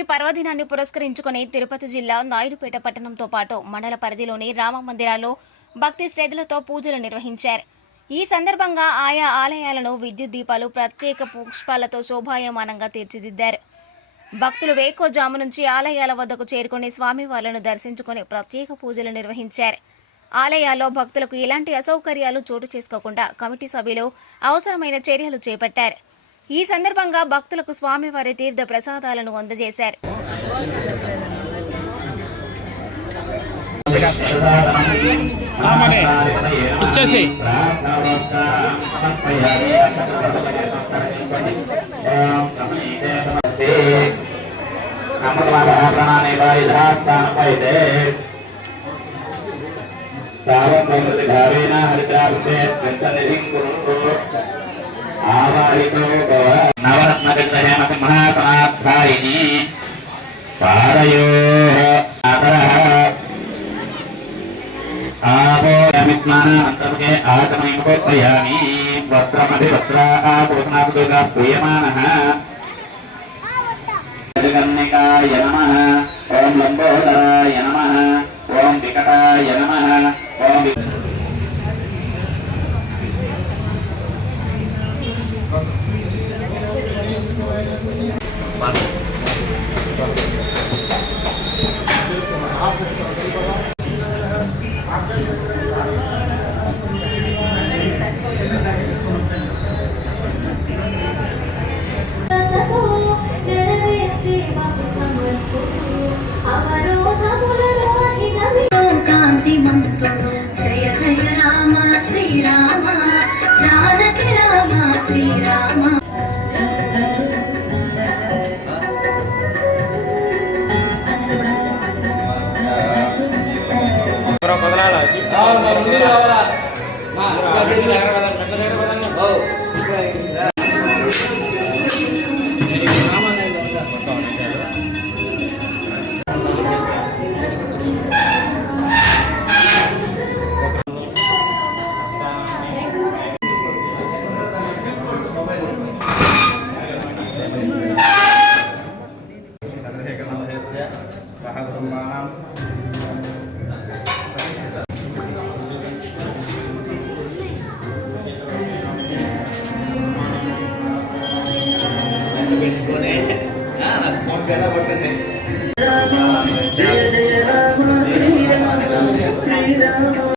స్వామి పర్వదినాన్ని పురస్కరించుకుని తిరుపతి జిల్లా నాయుడుపేట పట్టణంతో పాటు మండల పరిధిలోని రామ మందిరాల్లో భక్తి శ్రద్ధలతో పూజలు నిర్వహించారు. ఈ సందర్భంగా ఆయా ఆలయాలను విద్యుత్ దీపాలు ప్రత్యేక పుష్పాలతో శోభాయమానంగా తీర్చిదిద్దారు. భక్తులు వేకోజాము నుంచి ఆలయాల వద్దకు చేరుకుని స్వామివార్లను దర్శించుకుని ప్రత్యేక పూజలు నిర్వహించారు. ఆలయాల్లో భక్తులకు ఎలాంటి అసౌకర్యాలు చోటు చేసుకోకుండా కమిటీ సభ్యులు అవసరమైన చర్యలు చేపట్టారు. ఈ సందర్భంగా భక్తులకు స్వామివారి తీర్థ ప్రసాదాలను అందజేశారు. నవరత్నవిగ్రహేమసింహాసనాధ్యాయిని పారయో ఆపోయామిస్నానానంతర్గే ఆగమయముపయామి వస్త్రమధివస్త్రాపోషణాదుగా ప్రియమానః జగన్నికాయ నమః ఓం లంబోదరాయ నమః ఓం వికటాయ నమః ఓం జయ జయ రామ శ్రీరామ జానకి రామ శ్రీరామ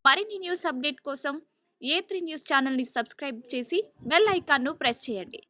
మరిన్ని న్యూస్ అప్డేట్ కోసం A3 న్యూస్ ఛానల్ ని సబ్స్క్రైబ్ చేసి బెల్ ఐకాన్ ను ప్రెస్ చేయండి.